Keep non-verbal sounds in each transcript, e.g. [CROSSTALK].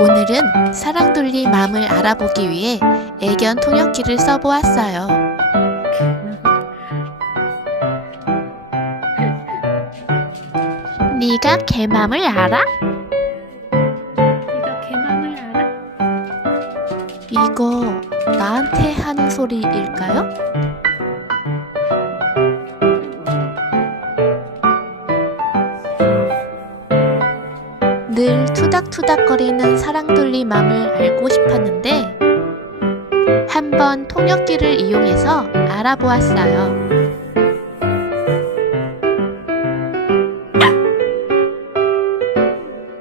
오늘은 사랑돌리 맘을 알아보기 위해 애견 통역기를 써보았어요. 네가 개 맘을 알아? 네가 걔 맘을 알아? 이거 나한테 하는 소리일까요? 투닥투닥거리는 사랑돌리 맘을 알고 싶었는데 한번 통역기를 이용해서 알아보았어요.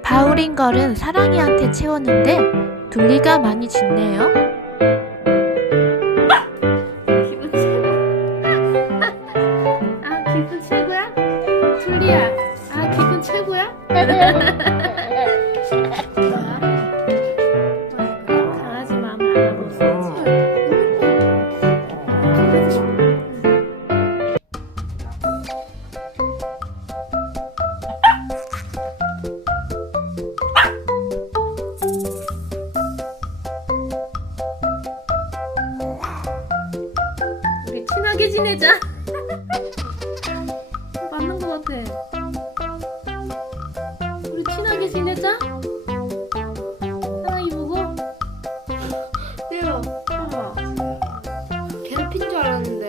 바울인 걸은 사랑이한테 채웠는데 둘리가 많이 짖네요. 친하게 지내자. [LAUGHS] 맞는 것 같아. 우리 친하게 지내자. 사랑이 보고. 내가 봐봐. 괴롭힌 줄 알았는데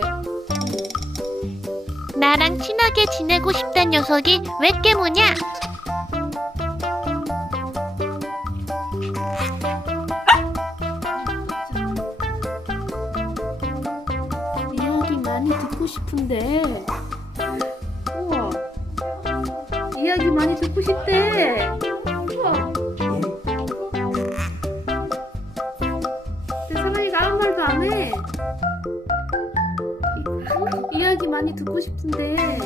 나랑 친하게 지내고 싶단 녀석이 왜 깨무냐? 싶은데. 우와. 이야기 많이 듣고 싶대. 우와. 내 사랑이가 아무 말도 안 해. 이- 이야기 많이 듣고 싶은데.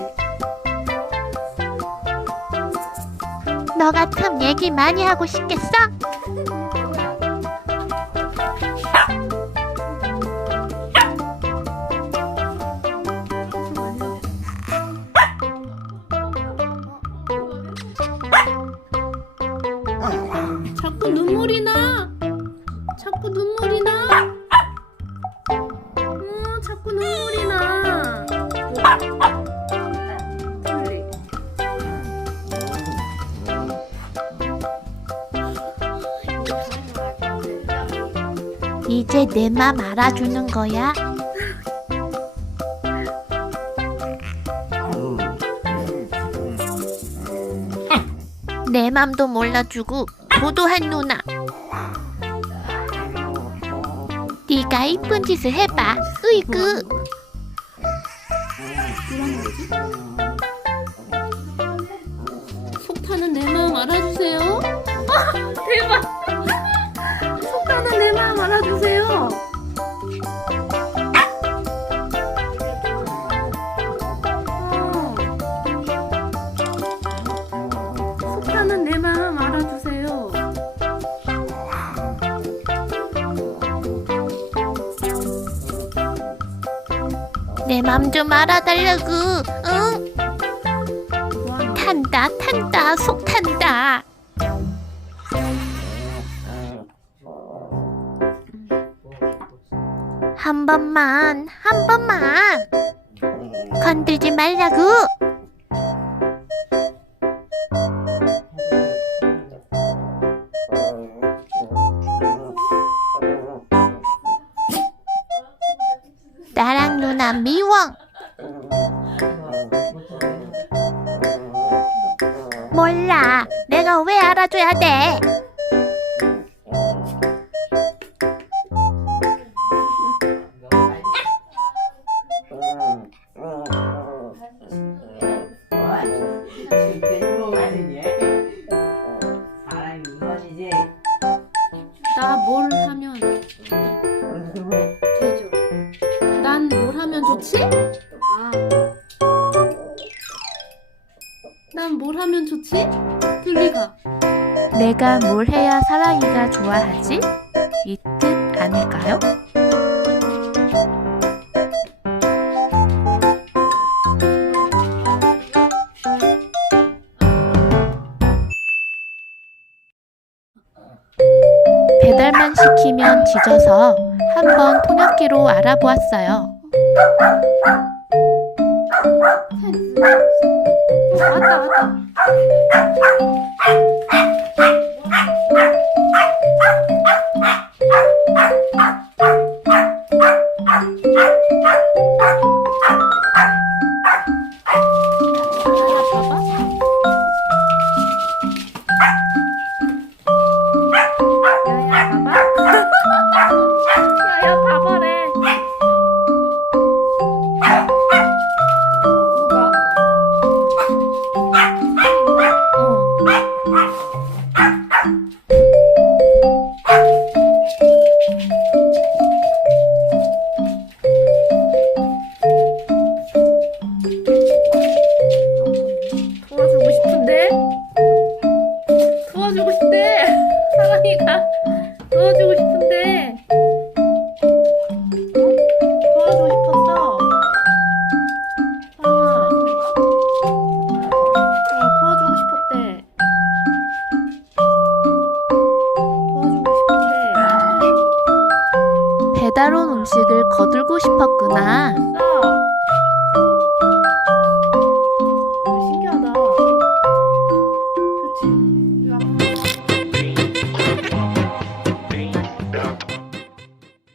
너가 참 얘기 많이 하고 싶겠어? 이제 내 맘 알아주는 거야. 내 맘도 몰라주고 도도한 누나. 네가 이쁜 짓을 해봐. 으이그. 속 타는 내 마음 알아주세요. [LAUGHS] 아, 대박. 내 맘 좀 알아달라고. 응? 거야? 탄다 탄다 속 탄다. 한 번만 한 번만 건들지 말라고. 누나 미워. 몰라. 내가 왜 알아줘야 돼? 난 뭘 하면 좋지? 둘리가 내가 뭘 해야 사랑이가 좋아하지? 이 뜻 아닐까요? 배달만 시키면 지져서 한번 통역기로 알아보았어요. 왔다 왔다.